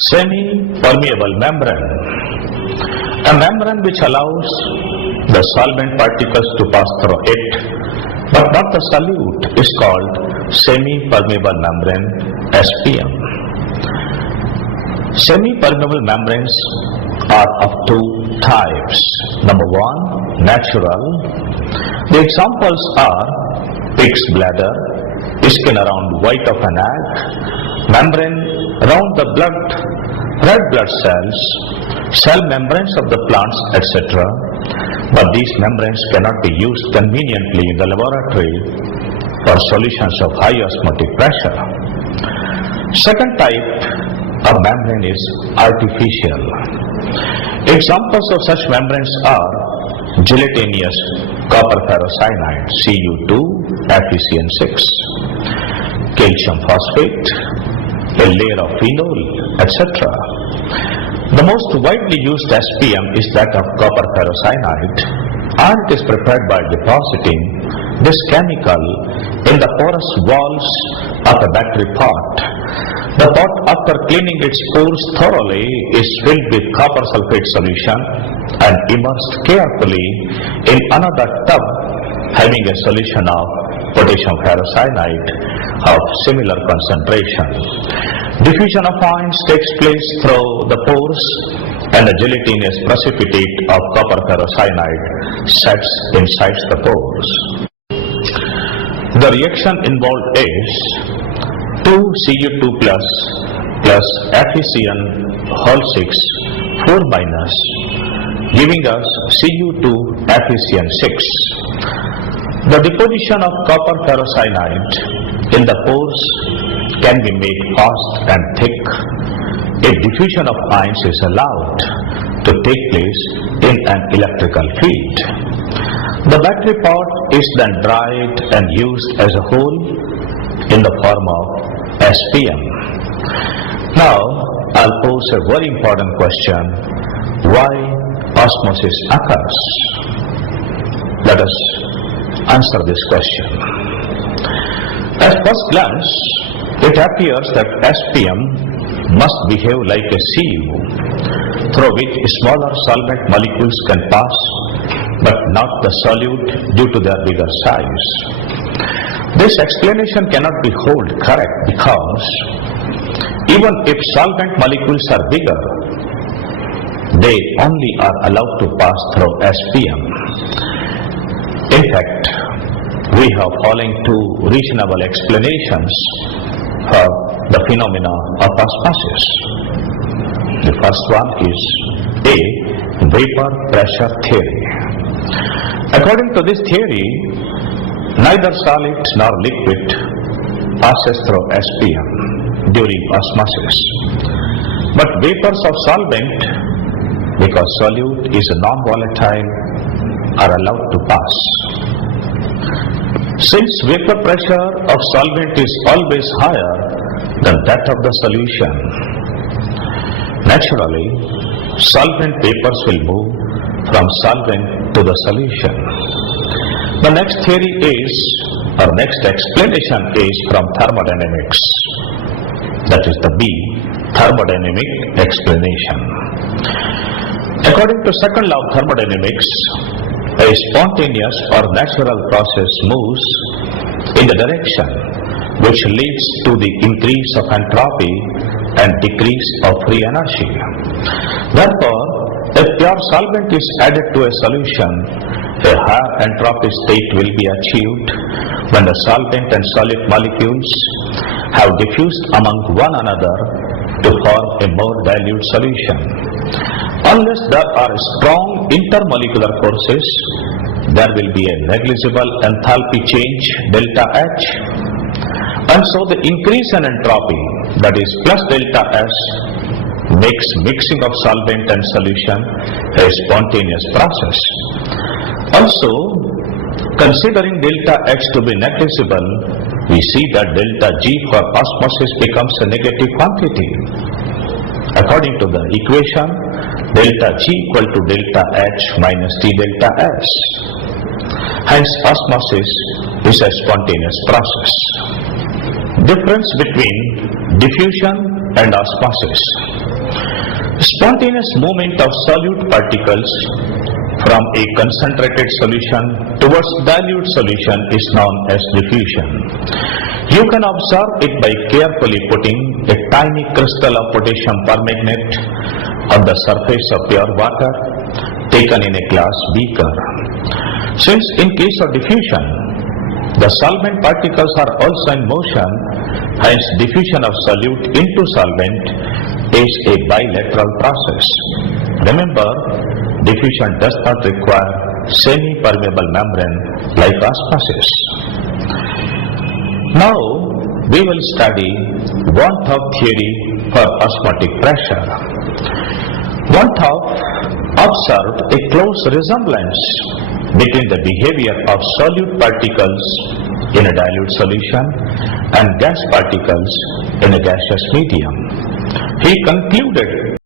Semipermeable membrane. A membrane which allows the solvent particles to pass through it, but not the solute, is called semipermeable membrane, SPM. Semipermeable membranes are of two types. Number one, natural. The examples are pig's bladder, skin around white of an egg, membrane around the red blood cells, cell membranes of the plants, etc. But these membranes cannot be used conveniently in the laboratory for solutions of high osmotic pressure. Second type of membrane is artificial. Examples of such membranes are gelatinous copper ferrocyanide, Cu2, FeCN6, calcium phosphate, a layer of phenol, etc. The most widely used SPM is that of copper ferrocyanide, and it is prepared by depositing this chemical in the porous walls of a battery pot. The pot, after cleaning its pores thoroughly, is filled with copper sulfate solution and immersed carefully in another tub having a solution of potassium ferrocyanide of similar concentration. Diffusion of ions takes place through the pores, and the gelatinous precipitate of copper ferrocyanide sets inside the pores. The reaction involved is 2Cu2 plus FeCN6 4 minus, giving us Cu2 FeCN6. The deposition of copper ferrocyanide in the pores can be made fast and thick. A diffusion of ions is allowed to take place in an electrical field. The battery pot is then dried and used as a whole in the form of SPM. Now, I'll pose a very important question: why osmosis occurs? Let us answer this question. At first glance, it appears that SPM must behave like a sieve through which smaller solvent molecules can pass, but not the solute due to their bigger size. This explanation cannot be held correct because even if solvent molecules are bigger, they only are allowed to pass through SPM. In fact, we have following two reasonable explanations for the phenomena of osmosis. The first one is A. Vapor pressure theory. According to this theory, neither solid nor liquid passes through SPM during osmosis, but vapors of solvent, because solute is non-volatile, are allowed to pass. Since vapor pressure of solvent is always higher than that of the solution, naturally, solvent vapors will move from solvent to the solution. The next theory is, or next explanation is from thermodynamics. That is the B, thermodynamic explanation. According to second law of thermodynamics, a spontaneous or natural process moves in the direction which leads to the increase of entropy and decrease of free energy. Therefore, if pure solvent is added to a solution, a higher entropy state will be achieved when the solvent and solute molecules have diffused among one another to form a more dilute solution. Unless there are strong intermolecular forces, there will be a negligible enthalpy change, delta H, and so the increase in entropy, that is plus delta S, makes mixing of solvent and solution a spontaneous process. Also, considering delta H to be negligible, we see that delta G for osmosis becomes a negative quantity. According to the equation, delta G equal to delta H minus D delta S. Hence, osmosis is a spontaneous process. Difference between diffusion and osmosis. Spontaneous movement of solute particles from a concentrated solution towards dilute solution is known as diffusion. You can observe it by carefully putting a tiny crystal of potassium permanganate on the surface of pure water taken in a glass beaker. Since in case of diffusion, the solvent particles are also in motion, hence diffusion of solute into solvent is a bilateral process. Remember, diffusion does not require semi-permeable membrane like osmosis. Now, we will study Van-Hoff theory for osmotic pressure. Van-Hoff observed a close resemblance between the behavior of solute particles in a dilute solution and gas particles in a gaseous medium. He concluded